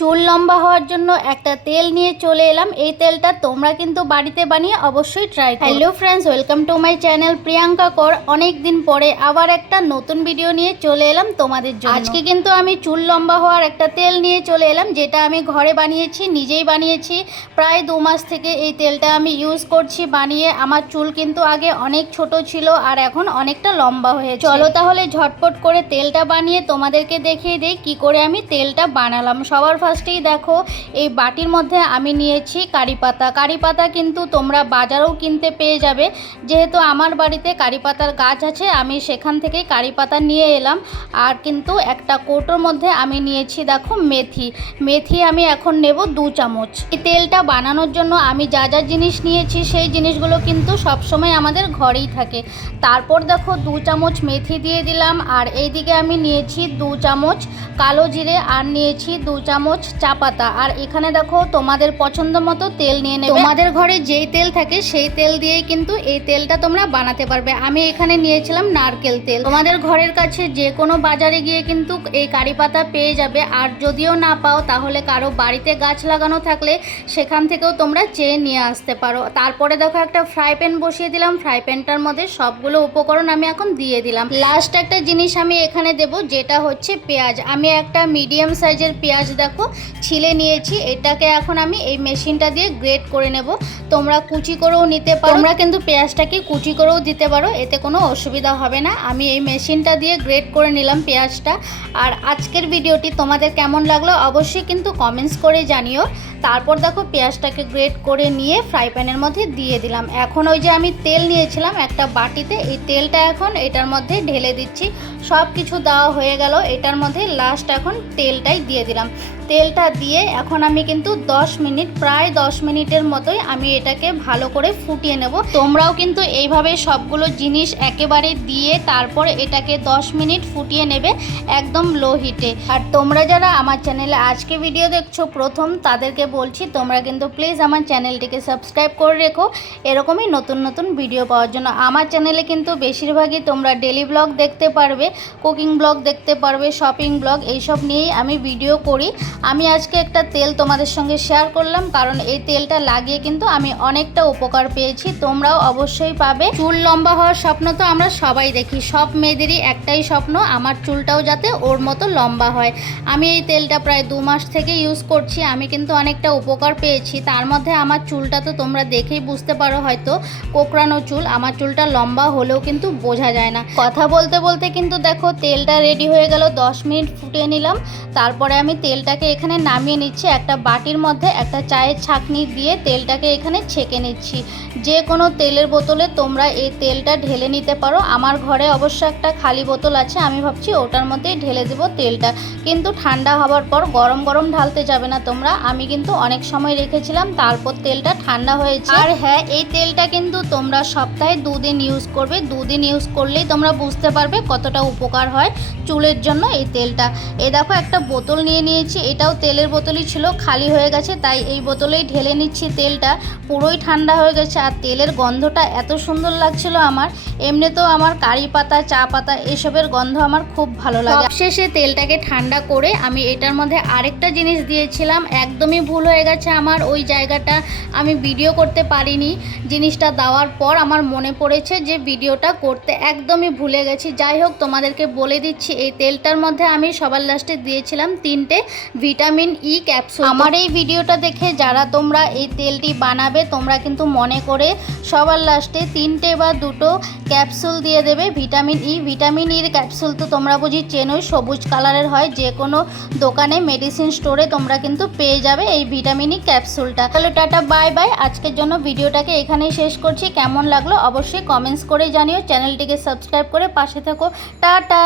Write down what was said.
চুল লম্বা হওয়ার জন্য একটা তেল নিয়ে চলে এলাম। এই তেলটা তোমরা কিন্তু বাড়িতে বানিয়ে অবশ্যই ট্রাই করো। Hello friends, welcome to my channel Priyanka কর। অনেক দিন পরে আবার একটা নতুন ভিডিও নিয়ে চলে এলাম তোমাদের জন্য। আজকে কিন্তু আমি চুল লম্বা হওয়ার একটা তেল নিয়ে চলে এলাম, যেটা আমি ঘরে বানিয়েছি, নিজেই বানিয়েছি। প্রায় 2 মাস থেকে এই তেলটা আমি ইউজ করছি বানিয়ে। আমার চুল কিন্তু আগে অনেক ছোট ছিল আর এখন অনেকটা লম্বা হয়েছে। চলো তাহলে ঝটপট করে তেলটা বানিয়ে তোমাদেরকে দেখিয়ে দিই কি করে আমি তেলটা বানালাম। সবার ফার্স্টেই দেখো, এই বাটির মধ্যে আমি নিয়েছি কারি পাতা। কারি পাতা কিন্তু তোমরা বাজারেও কিনতে পেয়ে যাবে। যেহেতু আমার বাড়িতে কারি পাতার গাছ আছে, আমি সেখান থেকে কারি পাতা নিয়ে এলাম। আর কিন্তু একটা কৌটোর মধ্যে আমি নিয়েছি দেখো মেথি। মেথি আমি এখন নেব 2 চামচ। এই তেলটা বানানোর জন্য আমি যা যা জিনিস নিয়েছি সেই জিনিসগুলো কিন্তু সবসময় আমাদের ঘরেই থাকে। তারপর দেখো 2 চামচ মেথি দিয়ে দিলাম। আর এইদিকে আমি নিয়েছি 2 চামচ কালো জিরে, আর নিয়েছি 2 চামচ চা পাতা। আর এখানে দেখো তোমাদের পছন্দ মতো তেল নিয়ে নেবে। তোমাদের ঘরে যেই তেল থাকে সেই তেল দিয়েই কিন্তু এই তেলটা তোমরা বানাতে পারবে। আমি এখানে নিয়েছিলাম নারকেল তেল। তোমাদের ঘরের কাছে যে কোনো বাজারে গিয়ে কিন্তু এই কারি পাতা পেয়ে যাবে। আর যদিও না পাও, তাহলে কারো বাড়িতে গাছ লাগানো থাকলে সেখান থেকেও তোমরা চেয়ে নিয়ে আসতে পারো। তারপরে দেখো একটা ফ্রাই প্যান বসিয়ে দিলাম। ফ্রাই প্যানটার মধ্যে সবগুলো উপকরণ আমি এখন দিয়ে দিলাম। লাস্ট একটা জিনিস আমি এখানে দেব, যেটা হচ্ছে পেঁয়াজ। আমি একটা মিডিয়াম সাইজের পেঁয়াজ দেখো ছিলে নিয়েছি। এটাকে এখন আমি এই মেশিনটা দিয়ে গ্রেট করে নেব। তোমরা কুচি করেও নিতে পারো, তোমরা কিন্তু পেঁয়াজটাকে কুচি করেও দিতে পারো, এতে কোনো অসুবিধা হবে না। আমি এই মেশিনটা দিয়ে গ্রেট করে নিলাম পেঁয়াজটা। আর আজকের ভিডিওটি তোমাদের কেমন লাগলো অবশ্যই কিন্তু কমেন্টস করে জানিও। তারপর দেখো পেঁয়াজটাকে গ্রেট করে নিয়ে ফ্রাই প্যানের মধ্যে দিয়ে দিলাম। এখন ওই যে আমি তেল নিয়েছিলাম একটা বাটিতে, এই তেলটা এখন এটার মধ্যে ঢেলে দিচ্ছি। সব কিছু দেওয়া হয়ে গেল, এটার মধ্যে লাস্ট এখন তেলটাই দিয়ে দিলাম। তেলটা দিয়ে এখন আমি কিন্তু 10 মিনিট, প্রায় 10 মিনিটের মতোই আমি এটাকে ভালো করে ফুটিয়ে নেব। তোমরাও কিন্তু এইভাবে সবগুলো জিনিস একেবারে দিয়ে তারপর এটাকে 10 মিনিট ফুটিয়ে নেবে একদম লো হিটে। আর তোমরা যারা আমার চ্যানেলে আজকে ভিডিও দেখছো প্রথম, তাদেরকে বলছি তোমরা কিন্তু প্লিজ আমার চ্যানেলটিকে সাবস্ক্রাইব করে রেখো এরকমই নতুন নতুন ভিডিও পাওয়ার জন্য। আমার চ্যানেলে কিন্তু বেশিরভাগই তোমরা ডেলি ব্লগ দেখতে পারবে, কুকিং ব্লগ দেখতে পারবে, শপিং ব্লগ, এইসব নিয়েই আমি ভিডিও করি। আমি আজকে একটা তেল তোমাদের সঙ্গে শেয়ার করলাম, কারণ এই তেলটা লাগিয়ে কিন্তু আমি অনেকটা উপকার পেয়েছি। তোমরাও অবশ্যই পাবে। চুল লম্বা হওয়ার স্বপ্ন তো আমরা সবাই দেখি, সব মেয়েদেরই একটাই স্বপ্ন, আমার চুলটাও যাতে ওর মতো লম্বা হয়। আমি এই তেলটা প্রায় 2 মাস থেকে ইউজ করছি, আমি কিন্তু অনেকটা উপকার পেয়েছি। তার মধ্যে আমার চুলটা তো তোমরা দেখেই বুঝতে পারো, হয়তো কোঁকড়ানো চুল। আমার চুলটা লম্বা হলেও কিন্তু বোঝা যায় না। কথা বলতে বলতে কিন্তু দেখো তেলটা রেডি হয়ে গেল। 10 মিনিট ফুটিয়ে নিলাম। তারপরে আমি তেলটাকে এখানে নামিয়ে নিচ্ছি। একটা বাটির মধ্যে একটা চায়ের ছাঁকনি দিয়ে তেলটাকে এখানে ছেঁকে নিচ্ছি। যে কোনো তেলের বোতলে তোমরা এই তেলটা ঢেলে নিতে পারো। আমার ঘরে অবশ্য একটা খালি বোতল আছে, আমি ভাবছি ওটার মধ্যেই ঢেলে দেবো তেলটা। কিন্তু ঠান্ডা হওয়ার পর গরম গরম ঢালতে যাবে না তোমরা। আমি কিন্তু অনেক সময় রেখেছিলাম, তারপর তেলটা ঠান্ডা হয়েছে। আর হ্যাঁ, এই তেলটা কিন্তু তোমরা সপ্তাহে 2 দিন ইউজ করবে। 2 দিন ইউজ করলেই তোমরা বুঝতে পারবে কতটা উপকার হয় চুলের জন্য এই তেলটা। এই দেখো একটা বোতল নিয়ে নিয়েছি, এটাও তেলের বোতলই ছিল, খালি হয়ে গেছে, তাই এই বোতলেই ঢেলে নিচ্ছি তেলটা। পুরোই ঠান্ডা হয়ে গেছে। আর তেলের গন্ধটা এত সুন্দর লাগছিল আমার। এমনিতেও আমার কারি পাতা, চা পাতা এসবের গন্ধ আমার খুব ভালো লাগে। শেষে তেলটাকে ঠান্ডা করে আমি এটার মধ্যে আরেকটা জিনিস দিয়েছিলাম। একদমই ভুল হয়ে গেছে আমার, ওই জায়গাটা আমি ভিডিও করতে পারিনি। জিনিসটা দেওয়ার পর আমার মনে পড়েছে যে ভিডিওটা করতে একদমই ভুলে গেছি। যাই হোক, তোমাদেরকে বলে দিচ্ছি, এই তেলটার মধ্যে আমি সবার লাস্টে দিয়েছিলাম 3টে ভিটামিন ই ক্যাপসুল। আমার এই ভিডিওটা দেখে যারা তোমরা এই তেলটি বানাবে, তোমরা কিন্তু মনে করে সবার লাস্টে 3টে বা 2টো ক্যাপসুল দিয়ে দেবে ভিটামিন ই। ভিটামিন ইর ক্যাপসুল তো তোমরা বুঝি চেনোই, সবুজ কালারের হয়। যে কোনো দোকানে, মেডিসিন স্টোরে তোমরা কিন্তু পেয়ে যাবে এই ভিটামিন ই ক্যাপসুলটা। তাহলে টাটা, বাই বাই। আজকের জন্য ভিডিওটাকে এখানেই শেষ করছি। কেমন লাগলো অবশ্যই কমেন্টস করে জানিও। চ্যানেলটিকে সাবস্ক্রাইব করে পাশে থেকো। টাটা।